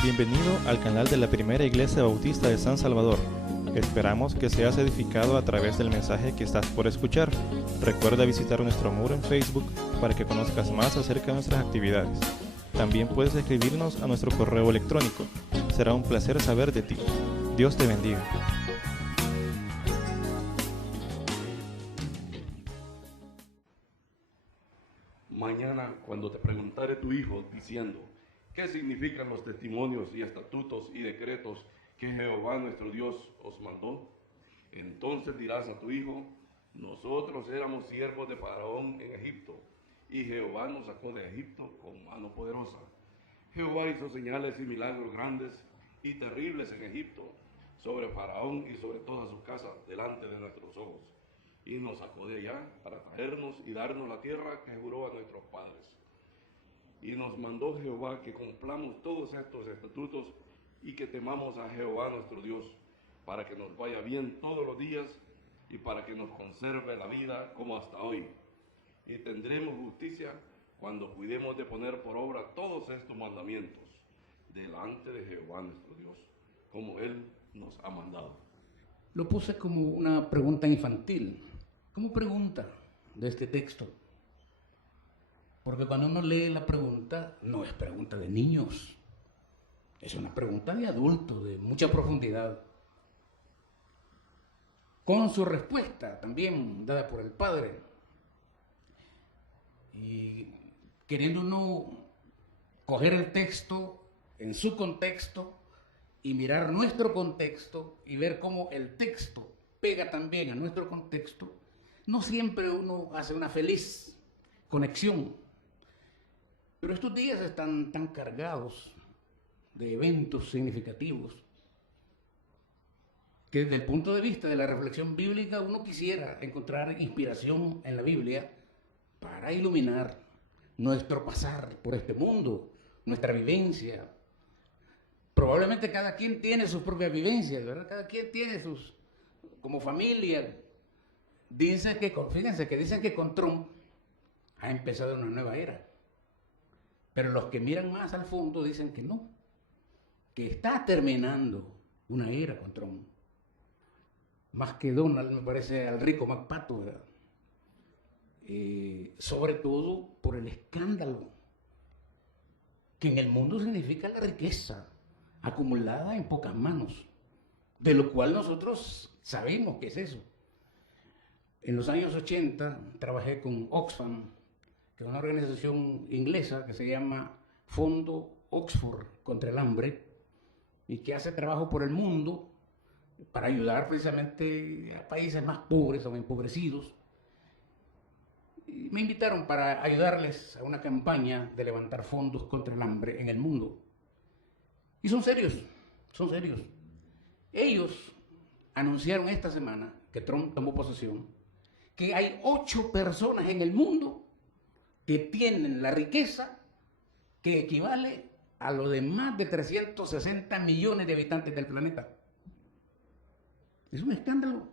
Bienvenido al canal de la Primera Iglesia Bautista de San Salvador. Esperamos que seas edificado a través del mensaje que estás por escuchar. Recuerda visitar nuestro muro en Facebook para que conozcas más acerca de nuestras actividades. También puedes escribirnos a nuestro correo electrónico. Será un placer saber de ti. Dios te bendiga. Mañana, cuando te preguntare tu hijo diciendo, ¿qué significan los testimonios y estatutos y decretos que Jehová nuestro Dios os mandó? Entonces dirás a tu hijo, nosotros éramos siervos de Faraón en Egipto, y Jehová nos sacó de Egipto con mano poderosa. Jehová hizo señales y milagros grandes y terribles en Egipto, sobre Faraón y sobre toda su casa, delante de nuestros ojos. Y nos sacó de allá para traernos y darnos la tierra que juró a nuestros padres. Y nos mandó Jehová que cumplamos todos estos estatutos y que temamos a Jehová nuestro Dios, para que nos vaya bien todos los días y para que nos conserve la vida como hasta hoy. Y tendremos justicia cuando cuidemos de poner por obra todos estos mandamientos delante de Jehová nuestro Dios, como Él nos ha mandado. Lo puse como una pregunta infantil, como pregunta de este texto. Porque cuando uno lee la pregunta, no es pregunta de niños, es una pregunta de adulto, de mucha profundidad. Con su respuesta también dada por el padre. Y queriendo uno coger el texto en su contexto y mirar nuestro contexto y ver cómo el texto pega también a nuestro contexto, no siempre uno hace una feliz conexión. Pero estos días están tan cargados de eventos significativos que desde el punto de vista de la reflexión bíblica uno quisiera encontrar inspiración en la Biblia para iluminar nuestro pasar por este mundo, nuestra vivencia. Probablemente cada quien tiene sus propias vivencias, ¿verdad? Cada quien tiene sus, como familia. Fíjense que dicen que con Trump ha empezado una nueva era. Pero los que miran más al fondo dicen que no, que está terminando una era con Trump. Más que Donald, me parece al rico McPato, ¿verdad? Sobre todo por el escándalo que en el mundo significa la riqueza acumulada en pocas manos, de lo cual nosotros sabemos qué es eso. En los años 80 trabajé con Oxfam, que es una organización inglesa que se llama Fondo Oxford contra el Hambre y que hace trabajo por el mundo para ayudar precisamente a países más pobres o empobrecidos. Y me invitaron para ayudarles a una campaña de levantar fondos contra el hambre en el mundo. Y son serios, son serios. Ellos anunciaron esta semana que Trump tomó posesión, que hay 8 personas en el mundo que tienen la riqueza que equivale a lo de más de 360 millones de habitantes del planeta. Es un escándalo.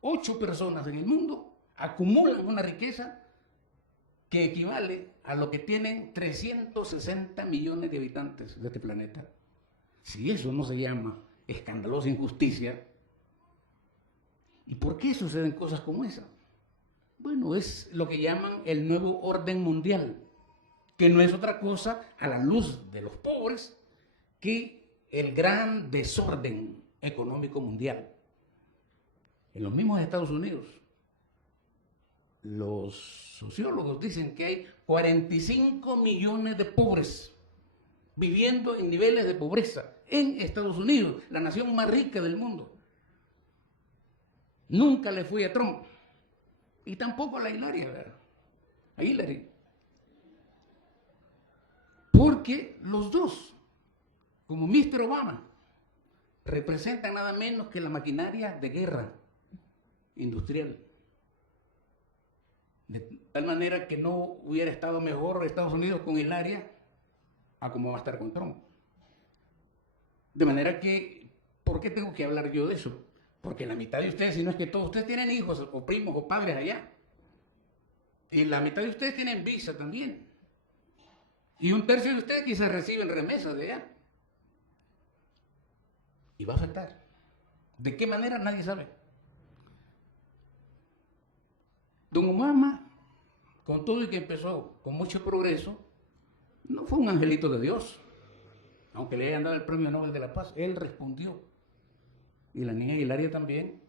8 personas en el mundo acumulan una riqueza que equivale a lo que tienen 360 millones de habitantes de este planeta. Si eso no se llama escandalosa injusticia, ¿y por qué suceden cosas como esa? Bueno, es lo que llaman el nuevo orden mundial, que no es otra cosa a la luz de los pobres que el gran desorden económico mundial. En los mismos Estados Unidos, los sociólogos dicen que hay 45 millones de pobres viviendo en niveles de pobreza en Estados Unidos, la nación más rica del mundo. Nunca le fui a Trump. Y tampoco a la Hillary, ¿verdad? A Hillary. Porque los dos, como Mr. Obama, representan nada menos que la maquinaria de guerra industrial. De tal manera que no hubiera estado mejor Estados Unidos con Hillary a como va a estar con Trump. De manera que, ¿por qué tengo que hablar yo de eso? Porque la mitad de ustedes, si no es que todos ustedes tienen hijos o primos o padres allá. Y la mitad de ustedes tienen visa también. Y 1/3 de ustedes quizás reciben remesas de allá. y va a afectar. ¿De qué manera? Nadie sabe. Don Obama, con todo y que empezó con mucho progreso, no fue un angelito de Dios, aunque le hayan dado el Premio Nobel de la Paz. Él respondió. Y la niña Hilaria también,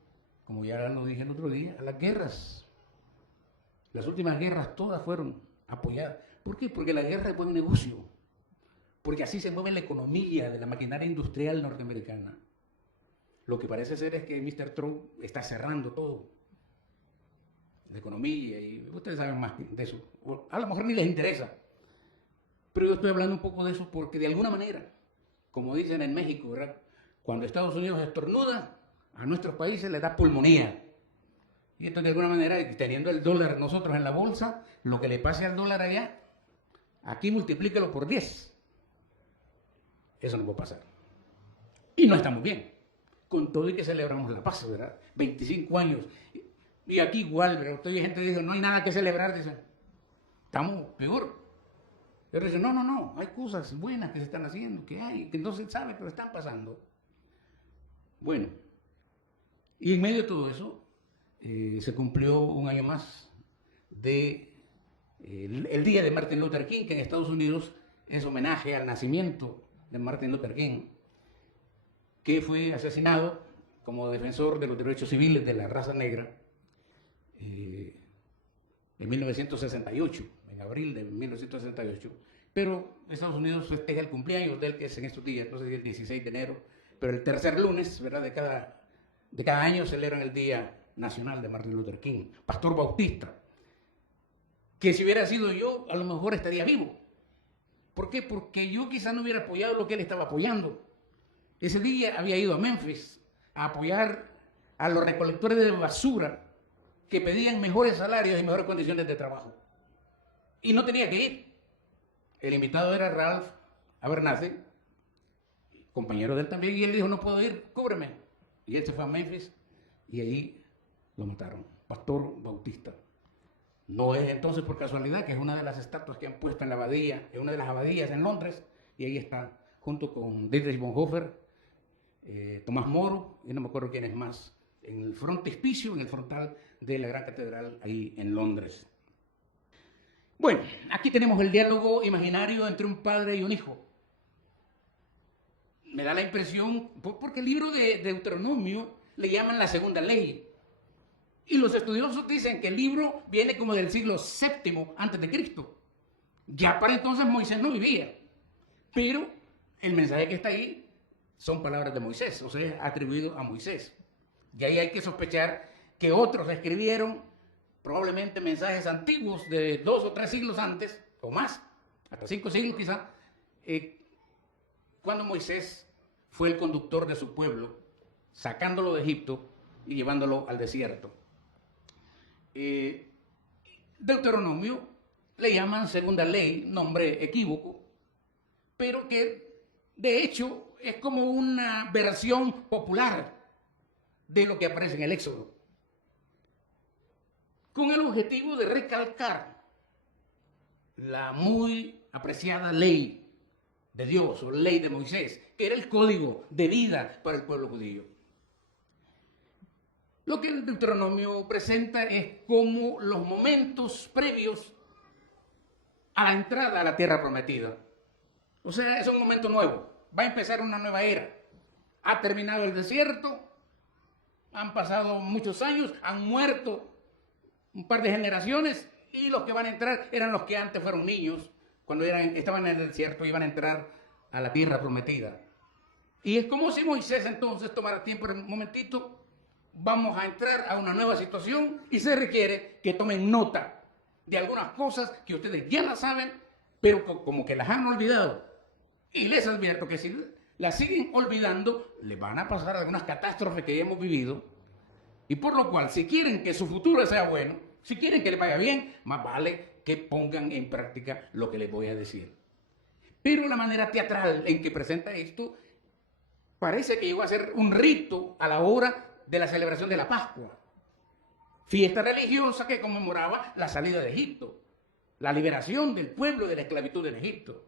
como ya lo dije el otro día, a las guerras. Las últimas guerras todas fueron apoyadas. ¿Por qué? Porque la guerra es buen negocio. Porque así se mueve la economía de la maquinaria industrial norteamericana. Lo que parece ser es que Mr. Trump está cerrando todo. La economía, y ustedes saben más de eso. A lo mejor ni les interesa. Pero yo estoy hablando un poco de eso porque de alguna manera, como dicen en México, ¿verdad? Cuando Estados Unidos estornuda, a nuestros países les da pulmonía. Y esto de alguna manera, teniendo el dólar nosotros en la bolsa, lo que le pase al dólar allá, aquí multiplícalo por 10. Eso no puede pasar. Y no estamos bien. Con todo y que celebramos la paz, ¿verdad? 25 años. Y aquí igual, ¿verdad? Hay gente que dice, no hay nada que celebrar. Dice, estamos peor. Pero dice, no, hay cosas buenas que se están haciendo, que hay, que no se sabe, pero están pasando. Bueno, y en medio de todo eso, se cumplió un año más de el día de Martin Luther King, que en Estados Unidos es homenaje al nacimiento de Martin Luther King, que fue asesinado como defensor de los derechos civiles de la raza negra en 1968, en abril de 1968. Pero Estados Unidos festeja el cumpleaños de él, que es en estos días, no sé si es el 16 de enero, pero el tercer lunes, ¿verdad?, de cada año celebran el Día Nacional de Martin Luther King, pastor bautista, que si hubiera sido yo, a lo mejor estaría vivo. ¿Por qué? Porque yo quizá no hubiera apoyado lo que él estaba apoyando. Ese día había ido a Memphis a apoyar a los recolectores de basura que pedían mejores salarios y mejores condiciones de trabajo. Y no tenía que ir. El invitado era Ralph Abernathy, compañero de él también, y él dijo, no puedo ir, cúbreme. Y él se fue a Memphis y ahí lo mataron, pastor bautista. No es entonces por casualidad que es una de las estatuas que han puesto en la abadía, en una de las abadías en Londres, y ahí está, junto con Dietrich Bonhoeffer, Tomás Moro, y no me acuerdo quién es más, en el frontispicio, en el frontal de la gran catedral ahí en Londres. Bueno, aquí tenemos el diálogo imaginario entre un padre y un hijo. Me da la impresión, porque el libro de Deuteronomio le llaman la segunda ley. Y los estudiosos dicen que el libro viene como del siglo VII antes de Cristo. Ya para entonces Moisés no vivía. Pero el mensaje que está ahí son palabras de Moisés, o sea, atribuido a Moisés. Y ahí hay que sospechar que otros escribieron probablemente mensajes antiguos de 2 o 3 siglos antes, o más, hasta 5 siglos quizá, cuando Moisés fue el conductor de su pueblo, sacándolo de Egipto y llevándolo al desierto. Deuteronomio le llaman segunda ley, nombre equívoco, pero que de hecho es como una versión popular de lo que aparece en el Éxodo, con el objetivo de recalcar la muy apreciada ley de Dios o ley de Moisés, que era el código de vida para el pueblo judío. Lo que el Deuteronomio presenta es como los momentos previos a la entrada a la tierra prometida. O sea, es un momento nuevo, va a empezar una nueva era. Ha terminado el desierto, han pasado muchos años, han muerto un par de generaciones y los que van a entrar eran los que antes fueron niños, cuando estaban en el desierto iban a entrar a la tierra prometida. Y es como si Moisés entonces tomara tiempo un momentito, vamos a entrar a una nueva situación y se requiere que tomen nota de algunas cosas que ustedes ya las saben, pero como que las han olvidado. Y les advierto que si las siguen olvidando, les van a pasar algunas catástrofes que ya hemos vivido. Y por lo cual, si quieren que su futuro sea bueno, si quieren que les vaya bien, más vale que pongan en práctica lo que les voy a decir. Pero la manera teatral en que presenta esto parece que llegó a ser un rito a la hora de la celebración de la Pascua. Fiesta religiosa que conmemoraba la salida de Egipto, la liberación del pueblo de la esclavitud en Egipto.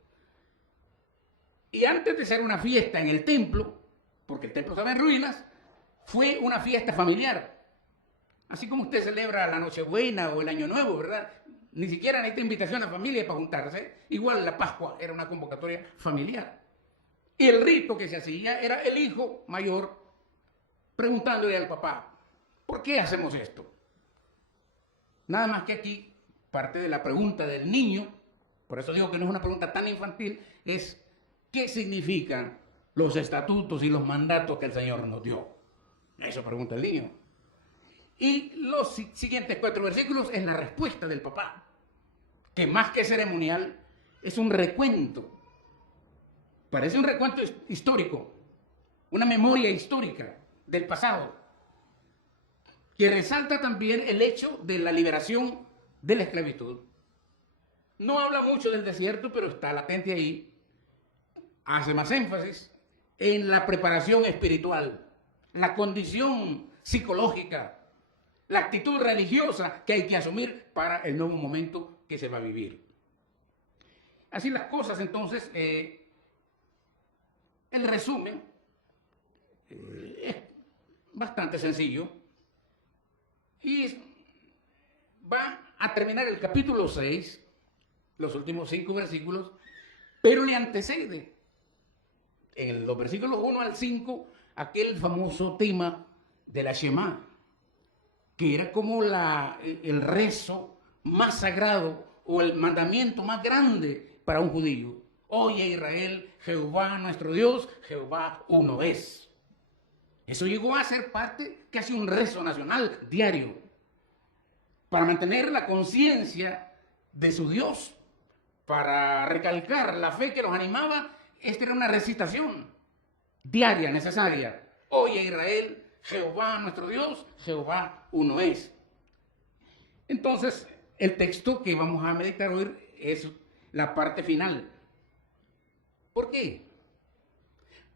Y antes de ser una fiesta en el templo, porque el templo estaba en ruinas, fue una fiesta familiar. Así como usted celebra la Nochebuena o el Año Nuevo, ¿verdad? Ni siquiera necesita invitación a la familia para juntarse. Igual la Pascua era una convocatoria familiar. Y el rito que se hacía era el hijo mayor preguntándole al papá, ¿por qué hacemos esto? Nada más que aquí, parte de la pregunta del niño, por eso digo que no es una pregunta tan infantil, es ¿qué significan los estatutos y los mandatos que el Señor nos dio? Eso pregunta el niño. Y los siguientes 4 versículos es la respuesta del papá, que más que ceremonial es un recuento. Parece un recuento histórico, una memoria histórica del pasado, que resalta también el hecho de la liberación de la esclavitud. No habla mucho del desierto, pero está latente ahí. Hace más énfasis en la preparación espiritual, la condición psicológica, la actitud religiosa que hay que asumir para el nuevo momento que se va a vivir. Así las cosas, entonces, el resumen es bastante sencillo y va a terminar el capítulo 6, los últimos 5 versículos, pero le antecede en los versículos 1 al 5 aquel famoso tema de la Shema, que era como el rezo más sagrado o el mandamiento más grande para un judío. Oye Israel, Jehová nuestro Dios, Jehová uno es. Eso llegó a ser parte, casi un rezo nacional diario, para mantener la conciencia de su Dios, para recalcar la fe que los animaba. Esta era una recitación diaria necesaria. Oye Israel, Jehová nuestro Dios, Jehová uno es. Entonces, el texto que vamos a meditar hoy es la parte final. ¿Por qué?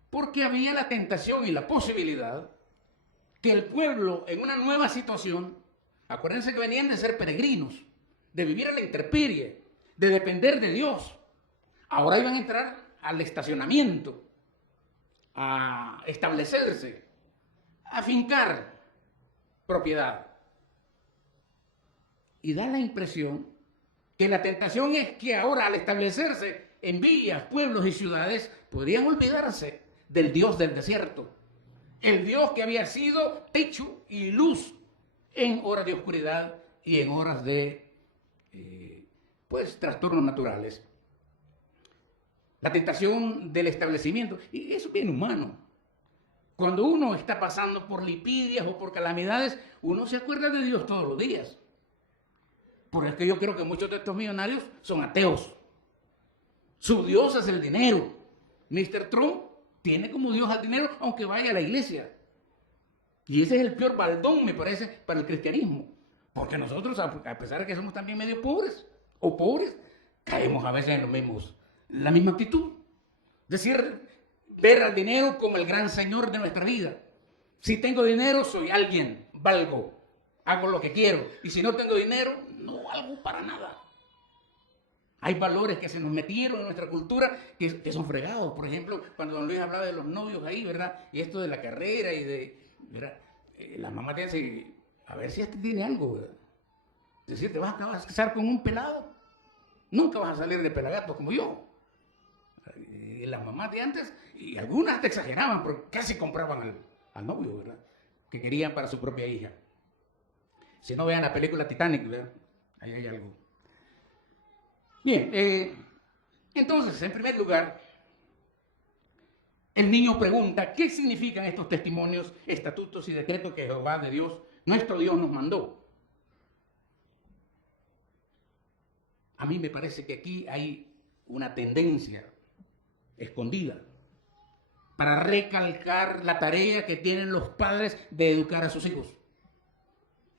Porque había la tentación y la posibilidad que el pueblo en una nueva situación, acuérdense que venían de ser peregrinos, de vivir a la intemperie, de depender de Dios, ahora iban a entrar al estacionamiento, a establecerse, a fincar propiedad. Y da la impresión que la tentación es que ahora al establecerse en villas, pueblos y ciudades, podrían olvidarse del Dios del desierto, el Dios que había sido techo y luz en horas de oscuridad y en horas de trastornos naturales. La tentación del establecimiento, y eso es bien humano. Cuando uno está pasando por lipidias o por calamidades, uno se acuerda de Dios todos los días. Por eso es que yo creo que muchos de estos millonarios son ateos. Su Dios es el dinero. Mr. Trump tiene como Dios al dinero, aunque vaya a la iglesia. Y ese es el peor baldón, me parece, para el cristianismo. Porque nosotros, a pesar de que somos también medio pobres, o pobres, caemos a veces en la misma actitud. Es decir, ver al dinero como el gran señor de nuestra vida. Si tengo dinero, soy alguien, valgo, hago lo que quiero. Y si no tengo dinero, no valgo para nada. Hay valores que se nos metieron en nuestra cultura que son fregados. Por ejemplo, cuando don Luis hablaba de los novios ahí, ¿verdad? Y esto de la carrera y ¿verdad? La mamá te dice, a ver si este tiene algo, ¿verdad? Es decir, te vas a casar con un pelado. Nunca vas a salir de pelagato como yo. Y las mamás de antes, y algunas te exageraban, porque casi compraban al novio, ¿verdad? Que querían para su propia hija. Si no, vean la película Titanic, ¿verdad? Ahí hay algo. Bien, entonces, en primer lugar, el niño pregunta, ¿qué significan estos testimonios, estatutos y decretos que Jehová de Dios, nuestro Dios, nos mandó? A mí me parece que aquí hay una tendencia escondida para recalcar la tarea que tienen los padres de educar a sus hijos.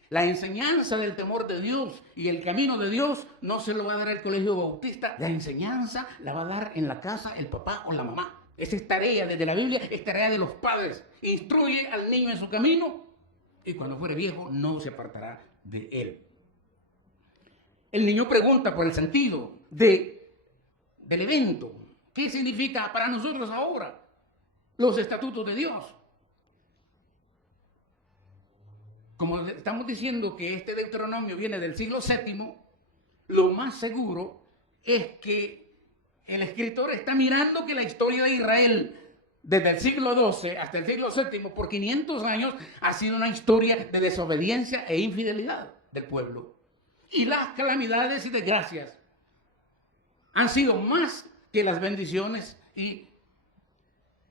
La enseñanza del temor de Dios y el camino de Dios no se lo va a dar al colegio bautista. La enseñanza la va a dar en la casa el papá o la mamá. Esa es tarea desde la Biblia, es tarea de los padres. Instruye al niño en su camino y cuando fuere viejo no se apartará de él. El niño pregunta por el sentido del evento. ¿Qué significa para nosotros ahora? los estatutos de Dios. Como estamos diciendo que este Deuteronomio viene del siglo VII, lo más seguro es que el escritor está mirando que la historia de Israel desde el siglo XII hasta el siglo VII, por 500 años, ha sido una historia de desobediencia e infidelidad del pueblo. Y las calamidades y desgracias han sido más que las bendiciones y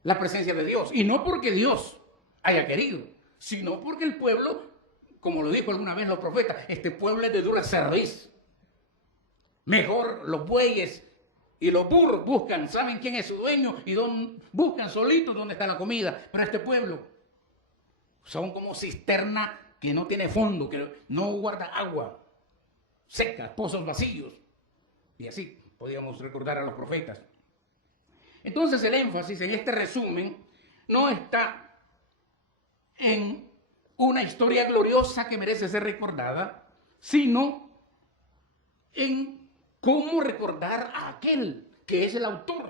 la presencia de Dios. Y no porque Dios haya querido, sino porque el pueblo, como lo dijo alguna vez los profetas, este pueblo es de dura cerviz. Mejor los bueyes y los burros buscan, saben quién es su dueño y buscan solitos dónde está la comida. Pero este pueblo son como cisterna que no tiene fondo, que no guarda agua, seca, pozos vacíos. Y así podíamos recordar a los profetas. Entonces el énfasis en este resumen no está en una historia gloriosa que merece ser recordada, sino en cómo recordar a aquel que es el autor,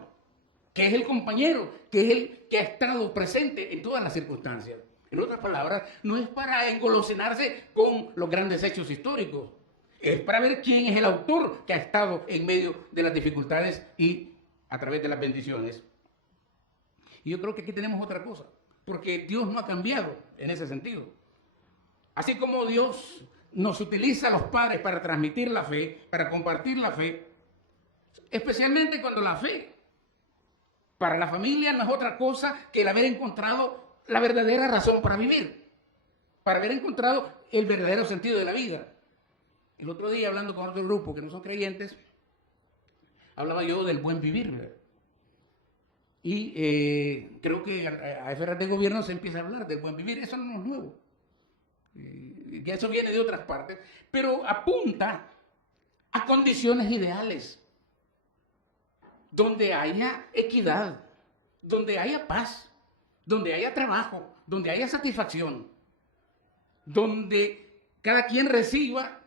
que es el compañero, que es el que ha estado presente en todas las circunstancias. En otras palabras, no es para engolosinarse con los grandes hechos históricos, es para ver quién es el autor que ha estado en medio de las dificultades y a través de las bendiciones. Y yo creo que aquí tenemos otra cosa, porque Dios no ha cambiado en ese sentido. Así como Dios nos utiliza a los padres para transmitir la fe, para compartir la fe, especialmente cuando la fe para la familia no es otra cosa que el haber encontrado la verdadera razón para vivir, para haber encontrado el verdadero sentido de la vida. El otro día, hablando con otro grupo que no son creyentes, hablaba yo del buen vivir. Y creo que a esferas de gobierno se empieza a hablar del buen vivir. Eso no es nuevo. Ya eso viene de otras partes, pero apunta a condiciones ideales, donde haya equidad, donde haya paz, donde haya trabajo, donde haya satisfacción, donde cada quien reciba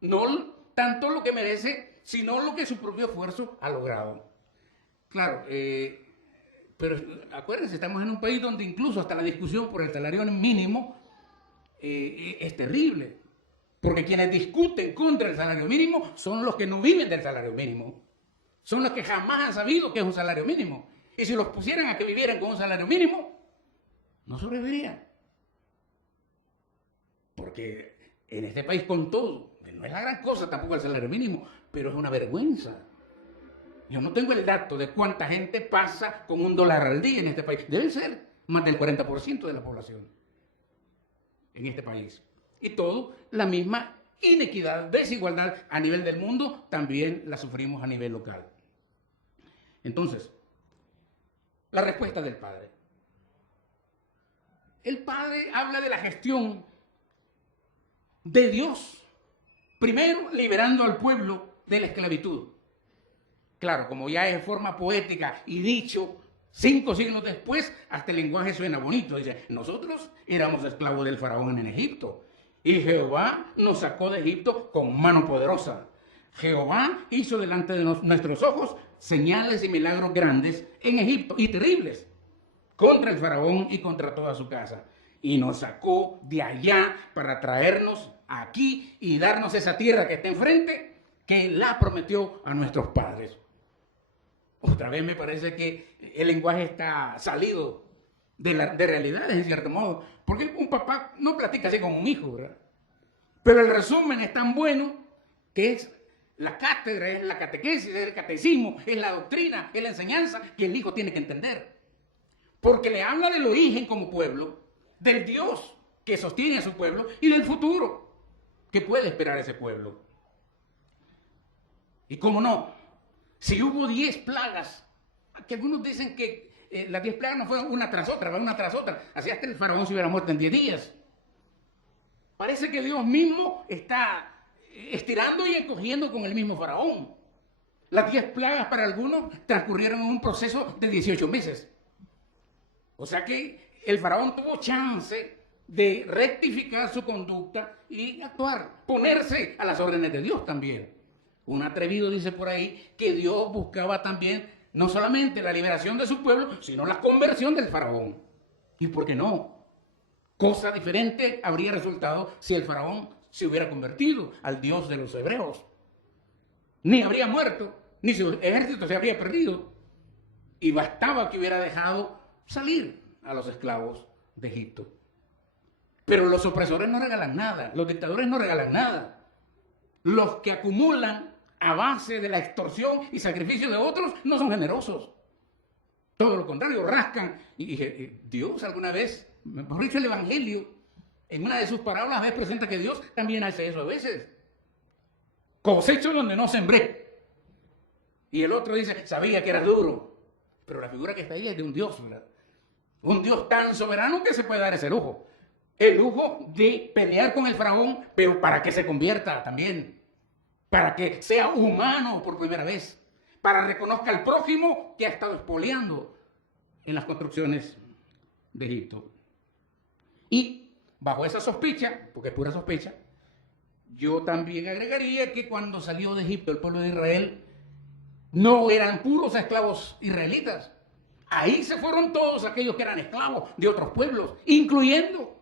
no tanto lo que merece, sino lo que su propio esfuerzo ha logrado. Claro, pero acuérdense, estamos en un país donde incluso hasta la discusión por el salario mínimo es terrible, porque quienes discuten contra el salario mínimo son los que no viven del salario mínimo, son los que jamás han sabido qué es un salario mínimo, y si los pusieran a que vivieran con un salario mínimo, no sobrevivirían, porque en este país con todo, no es la gran cosa tampoco el salario mínimo, pero es una vergüenza. Yo no tengo el dato de cuánta gente pasa con $1 al día en este país, debe ser más del 40% de la población en este país. Y todo, la misma inequidad, desigualdad a nivel del mundo, también la sufrimos a nivel local. Entonces, la respuesta del Padre. El Padre habla de la gestión de Dios, primero liberando al pueblo de la esclavitud. Claro, como ya es de forma poética y dicho, 5 siglos después, hasta el lenguaje suena bonito. Dice, nosotros éramos esclavos del faraón en Egipto y Jehová nos sacó de Egipto con mano poderosa. Jehová hizo delante de nuestros ojos señales y milagros grandes en Egipto y terribles contra el faraón y contra toda su casa. Y nos sacó de allá para traernos aquí y darnos esa tierra que está enfrente, que la prometió a nuestros padres. Otra vez me parece que el lenguaje está salido de realidades, en cierto modo. Porque un papá no platica así con un hijo, ¿verdad? Pero el resumen es tan bueno que es la cátedra, es la catequesis, es el catecismo, es la doctrina, es la enseñanza que el hijo tiene que entender. Porque le habla del origen como pueblo, del Dios que sostiene a su pueblo y del futuro que puede esperar ese pueblo. Y cómo no, si hubo 10 plagas, que algunos dicen que las 10 plagas no fueron una tras otra, van una tras otra, así hasta el faraón se hubiera muerto en 10 días. Parece que Dios mismo está estirando y encogiendo con el mismo faraón. Las 10 plagas para algunos transcurrieron en un proceso de 18 meses. O sea que el faraón tuvo chance de rectificar su conducta y actuar, ponerse a las órdenes de Dios también. Un atrevido dice por ahí que Dios buscaba también no solamente la liberación de su pueblo, sino la conversión del faraón. ¿Y por qué no? Cosa diferente habría resultado si el faraón se hubiera convertido al Dios de los hebreos. Ni habría muerto, ni su ejército se habría perdido. Y bastaba que hubiera dejado salir a los esclavos de Egipto. Pero los opresores no regalan nada, los dictadores no regalan nada. Los que acumulan a base de la extorsión y sacrificio de otros no son generosos. Todo lo contrario, rascan. Y Dios alguna vez, mejor dicho, el Evangelio, en una de sus parábolas, a veces presenta que Dios también hace eso a veces. Cosecho donde no sembré. Y el otro dice, sabía que eras duro. Pero la figura que está ahí es de un Dios, ¿verdad? Un Dios tan soberano que se puede dar ese lujo. El lujo de pelear con el faraón, pero para que se convierta también. Para que sea humano por primera vez. Para reconozca al prójimo que ha estado expoliando en las construcciones de Egipto. Y bajo esa sospecha, porque es pura sospecha, yo también agregaría que cuando salió de Egipto el pueblo de Israel, no eran puros esclavos israelitas. Ahí se fueron todos aquellos que eran esclavos de otros pueblos, incluyendo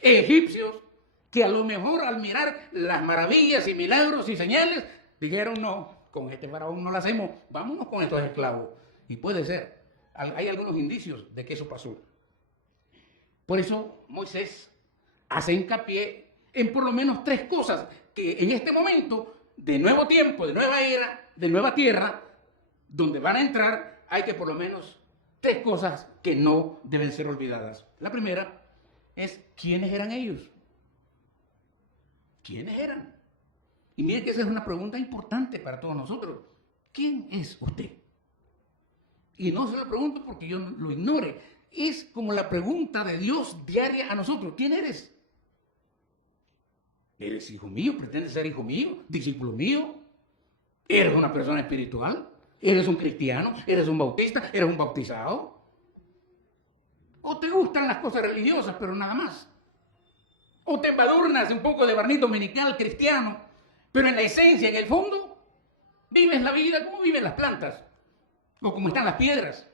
egipcios, que a lo mejor al mirar las maravillas y milagros y señales, dijeron, no, con este faraón no lo hacemos, vámonos con estos esclavos. Y puede ser, hay algunos indicios de que eso pasó. Por eso Moisés hace hincapié en por lo menos 3 cosas que en este momento de nuevo tiempo, de nueva era, de nueva tierra, donde van a entrar, hay que por lo menos 3 cosas que no deben ser olvidadas. La primera es, ¿quiénes eran ellos? ¿Quiénes eran? Y miren que esa es una pregunta importante para todos nosotros. ¿Quién es usted? Y no se lo pregunto porque yo lo ignore. Es como la pregunta de Dios diaria a nosotros. ¿Quién eres? ¿Eres hijo mío? ¿Pretendes ser hijo mío? ¿Discípulo mío? ¿Eres una persona espiritual? ¿Eres un cristiano? ¿Eres un bautista? ¿Eres un bautizado? ¿O te gustan las cosas religiosas, pero nada más? ¿O te embadurnas un poco de barniz dominical cristiano, pero en la esencia, en el fondo, vives la vida como viven las plantas? O como están las piedras,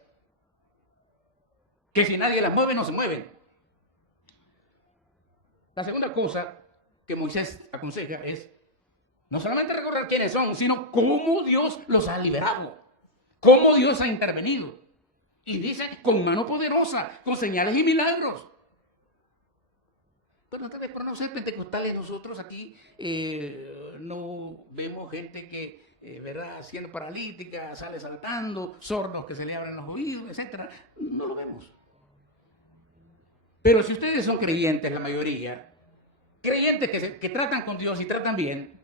que si nadie las mueve, no se mueven. La segunda cosa que Moisés aconseja es no solamente recordar quiénes son, sino cómo Dios los ha liberado, cómo Dios ha intervenido. Y dice, con mano poderosa, con señales y milagros. Pero tal vez por no ser pentecostales nosotros aquí no vemos gente que, ¿verdad?, siendo paralítica, sale saltando, sordos que se le abren los oídos, etc. No lo vemos. Pero si ustedes son creyentes, la mayoría, creyentes que tratan con Dios y tratan bien,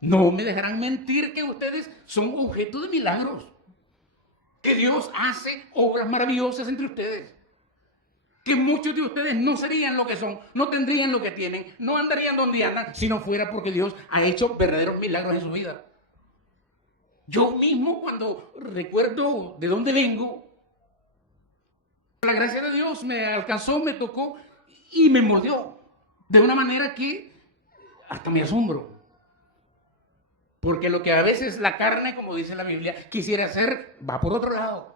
no me dejarán mentir que ustedes son objeto de milagros. Que Dios hace obras maravillosas entre ustedes. Que muchos de ustedes no serían lo que son, no tendrían lo que tienen, no andarían donde andan, si no fuera porque Dios ha hecho verdaderos milagros en su vida. Yo mismo, cuando recuerdo de dónde vengo, la gracia de Dios me alcanzó, me tocó y me mordió de una manera que hasta me asombro. Porque lo que a veces la carne, como dice la Biblia, quisiera hacer, va por otro lado.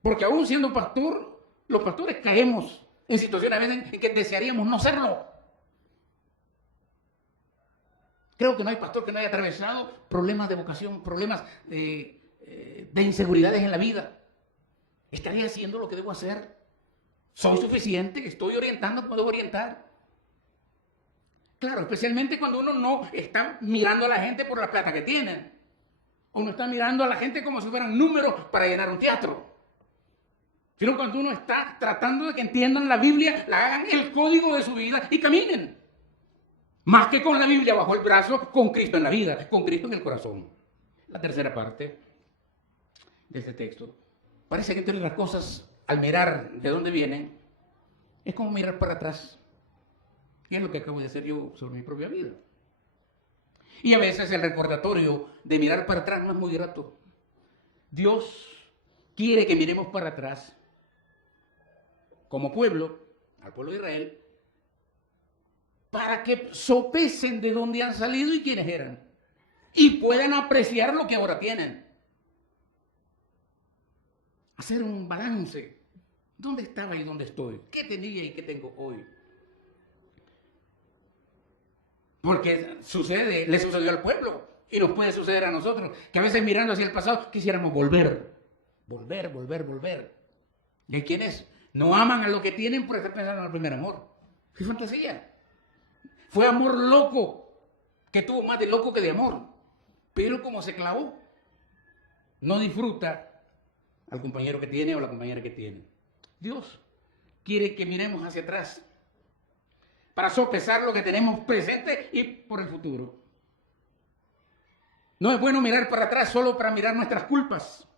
Porque aún siendo pastor, los pastores caemos en situaciones a veces en que desearíamos no serlo. Creo que no hay pastor que no haya atravesado problemas de vocación, problemas de inseguridades en la vida. ¿Estaré haciendo lo que debo hacer? ¿Soy suficiente? ¿Estoy orientando como debo orientar? Claro, especialmente cuando uno no está mirando a la gente por la plata que tienen. O no está mirando a la gente como si fueran números para llenar un teatro. Sino cuando uno está tratando de que entiendan la Biblia, la hagan el código de su vida y caminen. Más que con la Biblia bajo el brazo, con Cristo en la vida, con Cristo en el corazón. La tercera parte de este texto. Parece que entre las cosas, al mirar de dónde vienen, es como mirar para atrás. Y es lo que acabo de hacer yo sobre mi propia vida. Y a veces el recordatorio de mirar para atrás no es muy grato. Dios quiere que miremos para atrás como pueblo, al pueblo de Israel, para que sopesen de dónde han salido y quiénes eran. Y puedan apreciar lo que ahora tienen. hacer un balance. ¿Dónde estaba y dónde estoy? ¿Qué tenía y qué tengo hoy? Porque le sucedió al pueblo y nos puede suceder a nosotros, que a veces mirando hacia el pasado quisiéramos volver. Y hay quienes no aman a lo que tienen por estar pensando en el primer amor. Fue fantasía. Fue amor loco, que tuvo más de loco que de amor. Pero como se clavó, no disfruta al compañero que tiene o la compañera que tiene. Dios quiere que miremos hacia atrás para sopesar lo que tenemos presente y por el futuro. No es bueno mirar para atrás solo para mirar nuestras culpas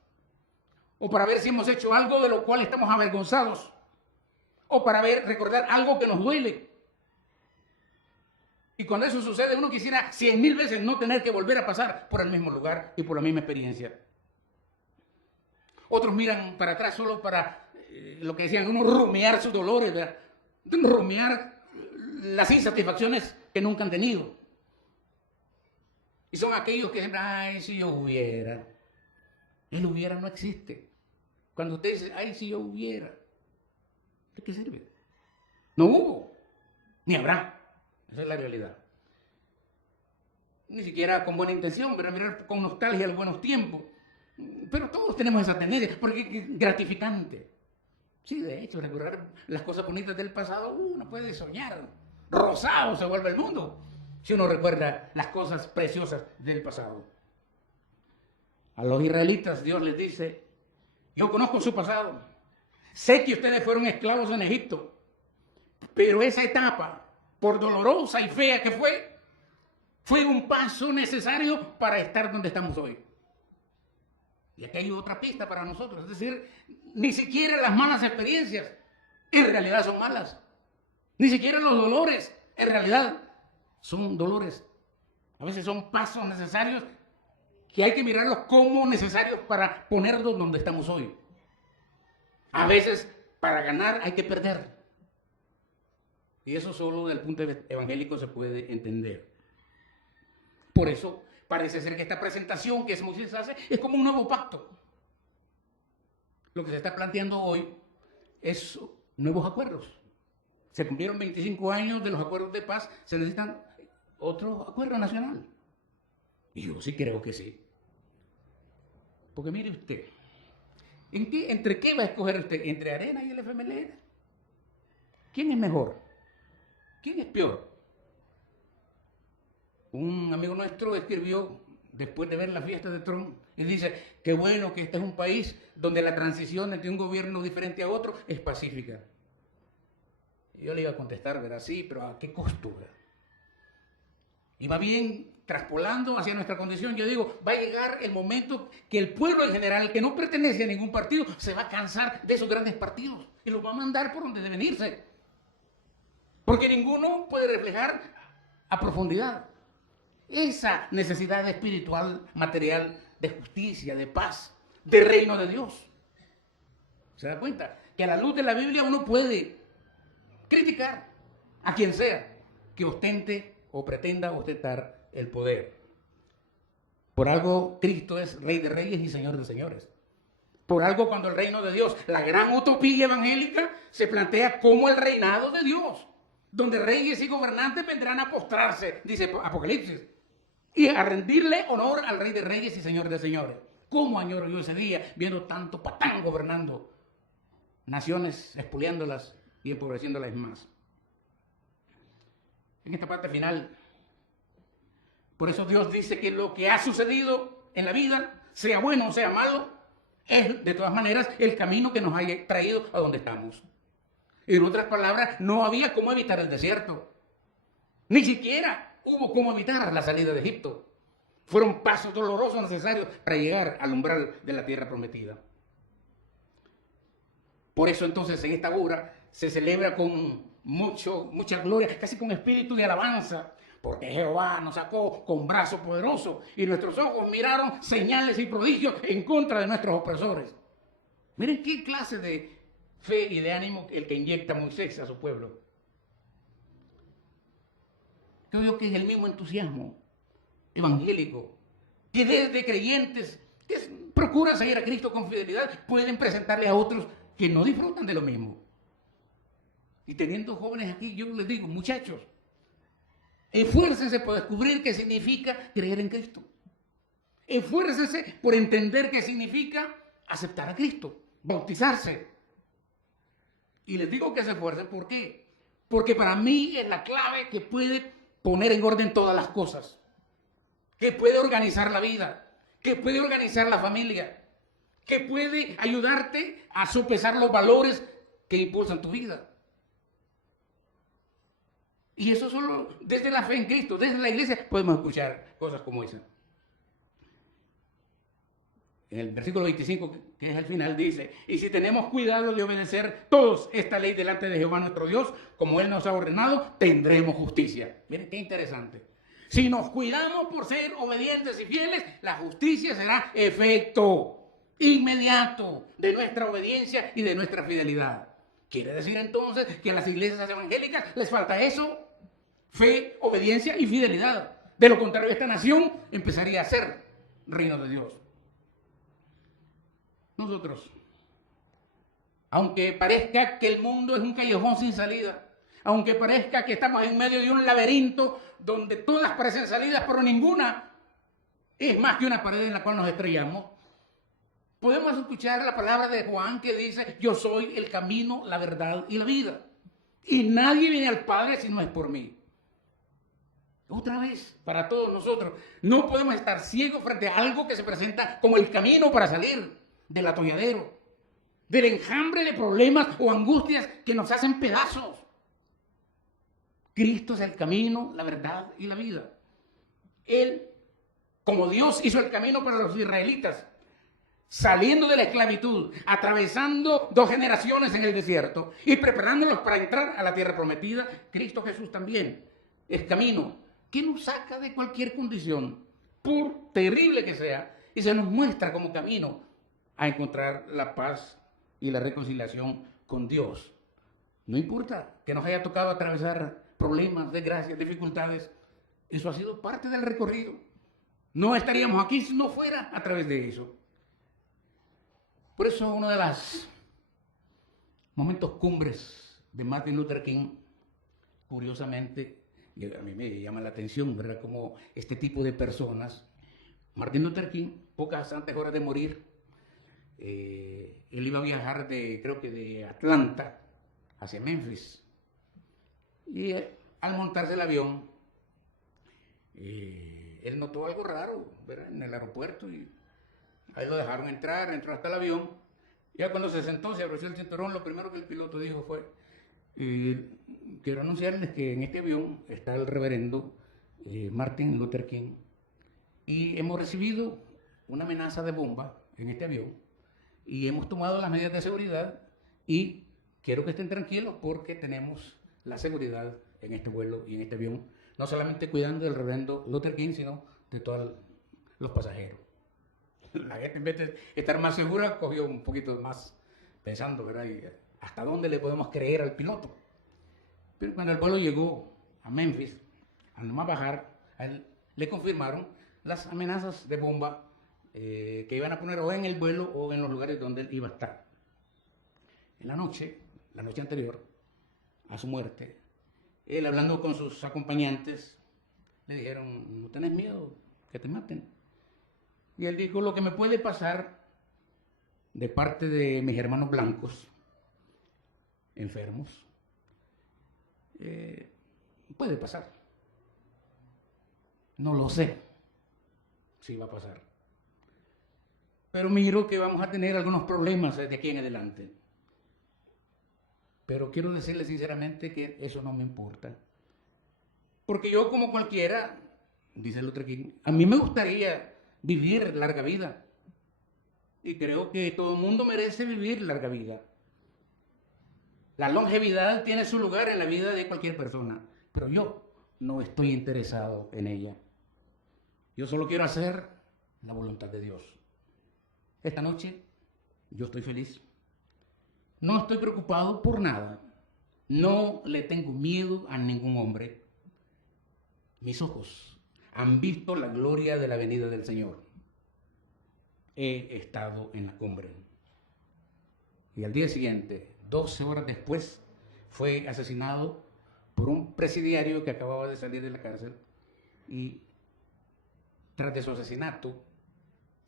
o para ver si hemos hecho algo de lo cual estamos avergonzados o para recordar algo que nos duele. Y cuando eso sucede, uno quisiera 100,000 veces no tener que volver a pasar por el mismo lugar y por la misma experiencia. Otros miran para atrás solo para lo que decían, uno rumiar sus dolores, ¿verdad? Rumiar las insatisfacciones que nunca han tenido. Y son aquellos que dicen, ay, si yo hubiera. El hubiera no existe. Cuando usted dice, ay, si yo hubiera, ¿de qué sirve? No hubo, ni habrá. Esa es la realidad. Ni siquiera con buena intención, pero mirar con nostalgia los buenos tiempos. Pero todos tenemos esa tendencia, porque es gratificante. Sí, de hecho, recordar las cosas bonitas del pasado, uno puede soñar. Rosado se vuelve el mundo si uno recuerda las cosas preciosas del pasado. A los israelitas Dios les dice, yo conozco su pasado, sé que ustedes fueron esclavos en Egipto, pero esa etapa, por dolorosa y fea que fue un paso necesario para estar donde estamos hoy. Y aquí hay otra pista para nosotros, es decir, ni siquiera las malas experiencias en realidad son malas. Ni siquiera los dolores en realidad son dolores. A veces son pasos necesarios que hay que mirarlos como necesarios para ponerlos donde estamos hoy. A veces para ganar hay que perder. Y eso solo desde el punto de vista evangélico se puede entender. Por eso parece ser que esta presentación que Moisés hace es como un nuevo pacto. Lo que se está planteando hoy es nuevos acuerdos. Se cumplieron 25 años de los acuerdos de paz, se necesitan otro acuerdo nacional. Y yo sí creo que sí. Porque mire usted, ¿entre qué va a escoger usted? ¿Entre Arena y el FMLN? ¿Quién es mejor? ¿Quién es peor? Un amigo nuestro escribió, después de ver la fiesta de Trump, y dice, qué bueno que este es un país donde la transición entre un gobierno diferente a otro es pacífica. Y yo le iba a contestar, ¿verdad? Sí, pero ¿a qué costo? ¿Verdad? Y va bien, traspolando hacia nuestra condición, yo digo, va a llegar el momento que el pueblo en general, que no pertenece a ningún partido, se va a cansar de esos grandes partidos y los va a mandar por donde deben irse. Porque ninguno puede reflejar a profundidad esa necesidad espiritual, material, de justicia, de paz, de reino de Dios. ¿Se da cuenta? Que a la luz de la Biblia uno puede criticar a quien sea que ostente o pretenda ostentar el poder. Por algo Cristo es Rey de Reyes y Señor de Señores. Por algo cuando el reino de Dios, la gran utopía evangélica, se plantea como el reinado de Dios, donde reyes y gobernantes vendrán a postrarse, dice Apocalipsis, y a rendirle honor al Rey de Reyes y Señor de Señores. ¿Cómo añoro yo ese día viendo tanto patán gobernando naciones, expoliándolas y empobreciéndolas más? En esta parte final, por eso Dios dice que lo que ha sucedido en la vida, sea bueno o sea malo, es de todas maneras el camino que nos haya traído a donde estamos. En otras palabras, no había cómo evitar el desierto. Ni siquiera hubo cómo evitar la salida de Egipto. Fueron pasos dolorosos necesarios para llegar al umbral de la tierra prometida. Por eso entonces en esta hora se celebra con mucha gloria, casi con espíritu de alabanza, porque Jehová nos sacó con brazo poderoso y nuestros ojos miraron señales y prodigios en contra de nuestros opresores. Miren qué clase de fe y de ánimo el que inyecta Moisés a su pueblo. Creo yo que es el mismo entusiasmo evangélico que desde creyentes que procuran seguir a Cristo con fidelidad, pueden presentarle a otros que no disfrutan de lo mismo. Y teniendo jóvenes aquí, yo les digo, muchachos, esfuércense por descubrir qué significa creer en Cristo. Esfuércense por entender qué significa aceptar a Cristo, bautizarse. Y les digo que se esfuercen, ¿por qué? Porque para mí es la clave que puede poner en orden todas las cosas, que puede organizar la vida, que puede organizar la familia, que puede ayudarte a sopesar los valores que impulsan tu vida. Y eso solo desde la fe en Cristo, desde la iglesia, podemos escuchar cosas como esa. En el versículo 25, que es el final, dice: y si tenemos cuidado de obedecer todos esta ley delante de Jehová nuestro Dios, como Él nos ha ordenado, tendremos justicia. Miren qué interesante. Si nos cuidamos por ser obedientes y fieles, la justicia será efecto inmediato de nuestra obediencia y de nuestra fidelidad. Quiere decir entonces que a las iglesias evangélicas les falta eso: fe, obediencia y fidelidad. De lo contrario, esta nación empezaría a ser reino de Dios. Nosotros, aunque parezca que el mundo es un callejón sin salida, aunque parezca que estamos en medio de un laberinto donde todas parecen salidas, pero ninguna es más que una pared en la cual nos estrellamos, podemos escuchar la palabra de Juan que dice: yo soy el camino, la verdad y la vida, y nadie viene al Padre si no es por mí. Otra vez, para todos nosotros, no podemos estar ciegos frente a algo que se presenta como el camino para salir del atolladero, del enjambre de problemas o angustias que nos hacen pedazos. Cristo es el camino, la verdad y la vida. Él, como Dios hizo el camino para los israelitas, saliendo de la esclavitud, atravesando 2 generaciones en el desierto y preparándolos para entrar a la tierra prometida, Cristo Jesús también es camino que nos saca de cualquier condición, por terrible que sea, y se nos muestra como camino a encontrar la paz y la reconciliación con Dios. No importa que nos haya tocado atravesar problemas, desgracias, dificultades, eso ha sido parte del recorrido. No estaríamos aquí si no fuera a través de eso. Por eso uno de los momentos cumbres de Martin Luther King, curiosamente, y a mí me llama la atención, ¿verdad?, como este tipo de personas, Martin Luther King, pocas antes horas de morir, él iba a viajar creo que de Atlanta hacia Memphis, y al montarse el avión, él notó algo raro, ¿verdad?, en el aeropuerto, y ahí lo dejaron entrar, entró hasta el avión. Ya cuando se sentó, se abrochó el cinturón, lo primero que el piloto dijo fue: quiero anunciarles que en este avión está el reverendo Martin Luther King, y hemos recibido una amenaza de bomba en este avión, y hemos tomado las medidas de seguridad, y quiero que estén tranquilos porque tenemos la seguridad en este vuelo y en este avión, no solamente cuidando del reverendo Luther King, sino de todos los pasajeros. La gente, en vez de estar más segura, cogió un poquito más pensando, ¿verdad?, y hasta dónde le podemos creer al piloto. Pero cuando el vuelo llegó a Memphis, al nomás bajar, a él le confirmaron las amenazas de bomba que iban a poner o en el vuelo o en los lugares donde él iba a estar. En la noche anterior a su muerte, él, hablando con sus acompañantes, le dijeron: ¿no tenés miedo que te maten? Y él dijo: lo que me puede pasar de parte de mis hermanos blancos enfermos, puede pasar. No lo sé si va a pasar, pero miro que vamos a tener algunos problemas desde aquí en adelante. Pero quiero decirle sinceramente que eso no me importa, porque yo, como cualquiera, dice Luther King, a mí me gustaría vivir larga vida, y creo que todo el mundo merece vivir larga vida. La longevidad tiene su lugar en la vida de cualquier persona, pero yo no estoy interesado en ella. Yo solo quiero hacer la voluntad de Dios. Esta noche yo estoy feliz. No estoy preocupado por nada. No le tengo miedo a ningún hombre. Mis ojos han visto la gloria de la venida del Señor. he estado en la cumbre. Y al día siguiente, 12 horas después, fue asesinado por un presidiario que acababa de salir de la cárcel, y tras de su asesinato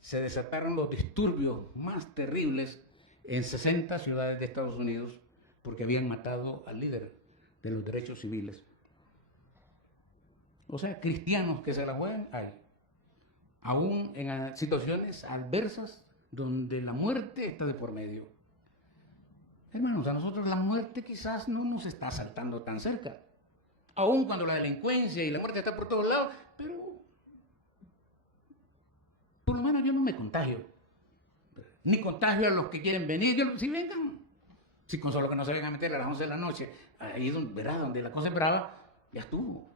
se desataron los disturbios más terribles en 60 ciudades de Estados Unidos porque habían matado al líder de los derechos civiles. O sea, cristianos que se la juegan hay, aún en situaciones adversas donde la muerte está de por medio. Hermanos, a nosotros la muerte quizás no nos está asaltando tan cerca, aún cuando la delincuencia y la muerte está por todos lados, pero por lo menos yo no me contagio, ni contagio a los que quieren venir. Si vengan, si con solo que no se vengan a meter a las 11 de la noche, ahí donde, ¿verdad?, donde la cosa es brava, ya estuvo.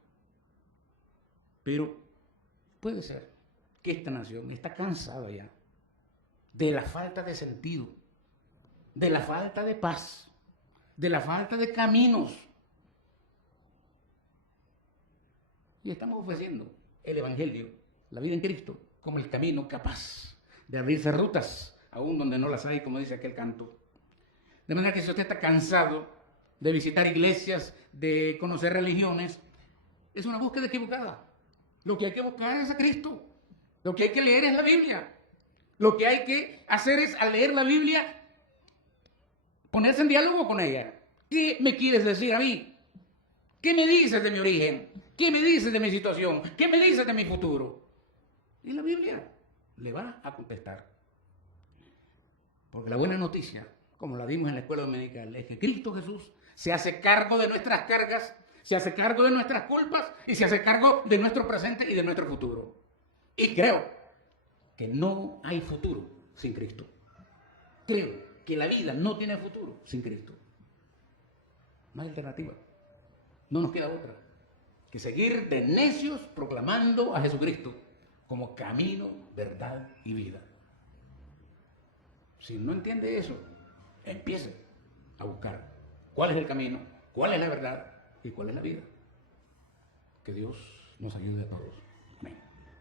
Pero puede ser que esta nación está cansada ya de la falta de sentido, de la falta de paz, de la falta de caminos. Y estamos ofreciendo el Evangelio, la vida en Cristo, como el camino capaz de abrirse rutas, aún donde no las hay, como dice aquel canto. De manera que si usted está cansado de visitar iglesias, de conocer religiones, es una búsqueda equivocada. Lo que hay que buscar es a Cristo. Lo que hay que leer es la Biblia. Lo que hay que hacer es, al leer la Biblia, ponerse en diálogo con ella. ¿Qué me quieres decir a mí? ¿Qué me dices de mi origen? ¿Qué me dices de mi situación? ¿Qué me dices de mi futuro? Y la Biblia le va a contestar. Porque la buena noticia, como la dimos en la escuela dominical, es que Cristo Jesús se hace cargo de nuestras cargas, se hace cargo de nuestras culpas y se hace cargo de nuestro presente y de nuestro futuro. Y creo que no hay futuro sin Cristo. Creo que la vida no tiene futuro sin Cristo. No hay alternativa. No nos queda otra que seguir de necios proclamando a Jesucristo como camino, verdad y vida. Si no entiende eso, empiece a buscar cuál es el camino, cuál es la verdad y cuál es la vida. Que Dios nos ayude a todos.